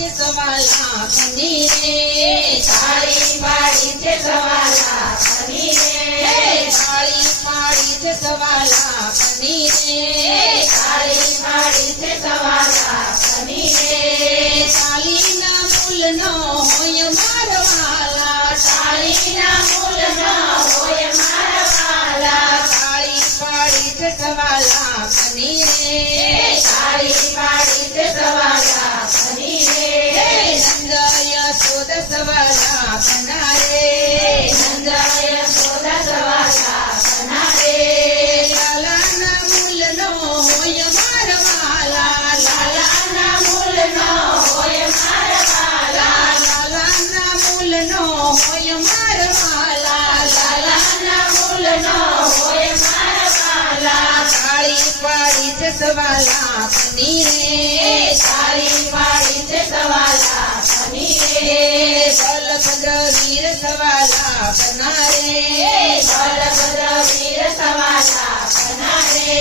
છે સવાલા ખની રે તાળી પાડી છે સવાલા ખની રે તાળી પાડી છે સવાલા ખની રે તાળી પાડી છે સવાલા મૂલનો સવાલા ખની રે તાળી પાડી છે સવાલા ખની રે બલભદ્ર વીર સવાલા ખના રે બલભદ્ર વીર સવાલા ખના રે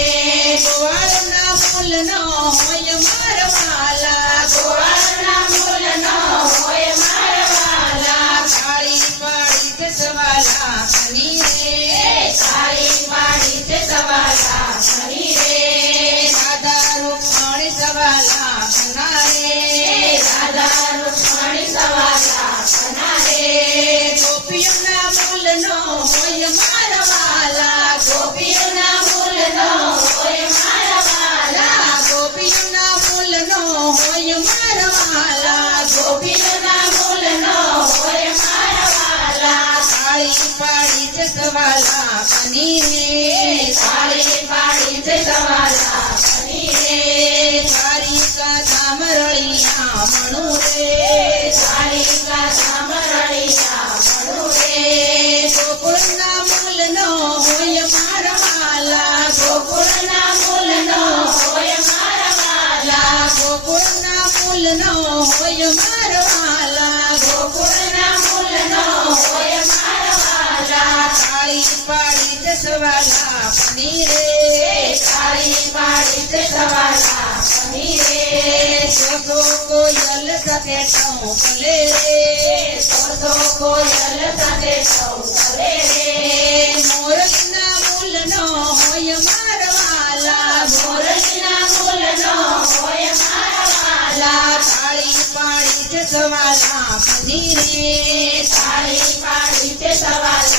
ગોવાળના મૂલનો હોય મારવાલા ગોવાળના મૂલનો હોય મારા વાલા તાળી પાડી છે સવાલા ખની રે તાળી પાડી છે સવાલા સવાલા ખની રે તાળી પાડી છે સવાલા ખની રે. તારી કથા મરળિયા રે. પાડી છે સવાલા ખની રે તાળી પાડી છે સવાલા ખની રે સોસો કોયલ સાથે ટોપલે રે. સોસો કોયલ સાથે કરે રે. મોરના મૂલનો હોય મારવાલા. મોરજના મૂલનો હોય મારવાલા. કાળી પાડી છે સવાલા ખની રે પાડી છે સવાલા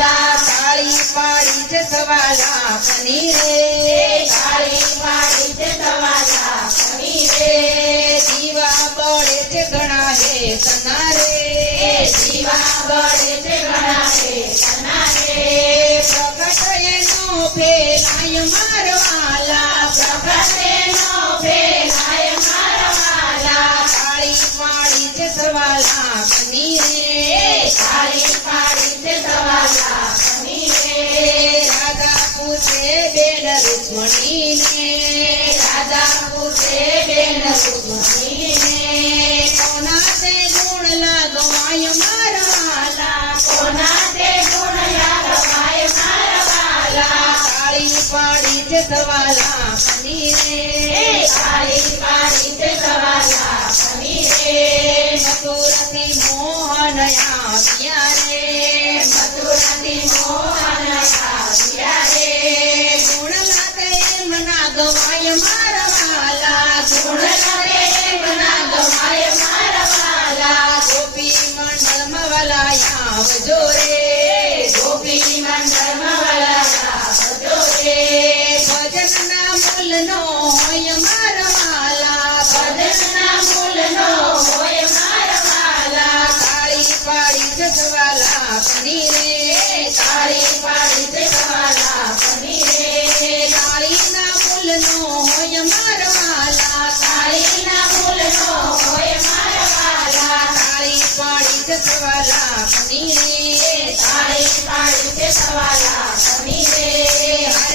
વાલા તાળી પાડી છે સવાલા પની રે તાળી પાડી છે સવાલા પની રે દીવા બળે છે ઘણા હે સના રે જીવા બળે છે ઘણા રે બેન રૂક્મણી ને રાજા પૂછે બેન સુધીને કોના તે ગુણ લાગવાય મારવાલા કોના તે ગુણ લાગવાય મારા વાલા તાળી પાડી છે સવાલા આવજો રે વલાયા ભજો રે ભજનના મૂલનો મૂલનો પાડી જગવાલા પાડી સવાલા રે તાળીના ફૂલનો હોય માલા. તાળીના ફૂલનો હોય મારા પાડી છે હની રે તારે તારે સવાલા હની રે